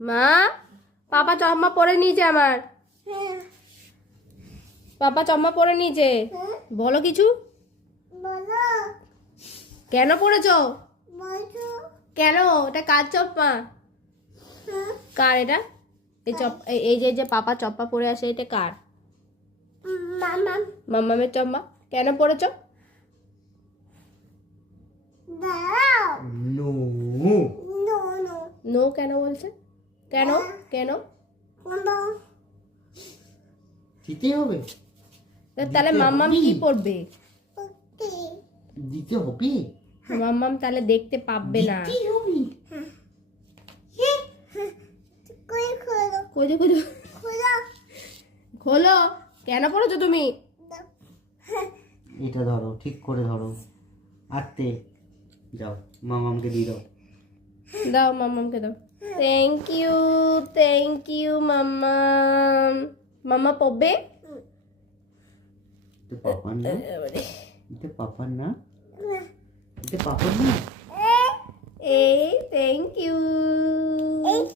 মা, পাপা চশমা পরে নিয়েছে আমার। পাপা চশমা পরে নিয়েছে। বলো কিছু। কেন পড়েছো? কেন? এটা কার চপ্পা? কার এটা? এই যে পাপা চপ্পা পরে আসে, এটা কার? মাম্মামের চপ্পা। কেন পড়েছো? নো কেন বলছে? কেন কেন? দিতে হবে। তাহলে মাম্মাম কি পড়বে? দিতে হবে। মাম্মাম তাহলে দেখতে পাবে না। দিতে হবে। কোজো কোজো খোলো। কেন পড়েছো তুমি? এটা ধরো, ঠিক করে ধরো। আটতে যাও, মামামকে দিয়ে দাও। দাও মাম্মামকে দাও। থ্যাংক ইউ মাম্মাম। মাম্মা পড়বে? এটা পাপার না, এটা পাপার না, এটা পাপার না। এই থ্যাংক ইউ।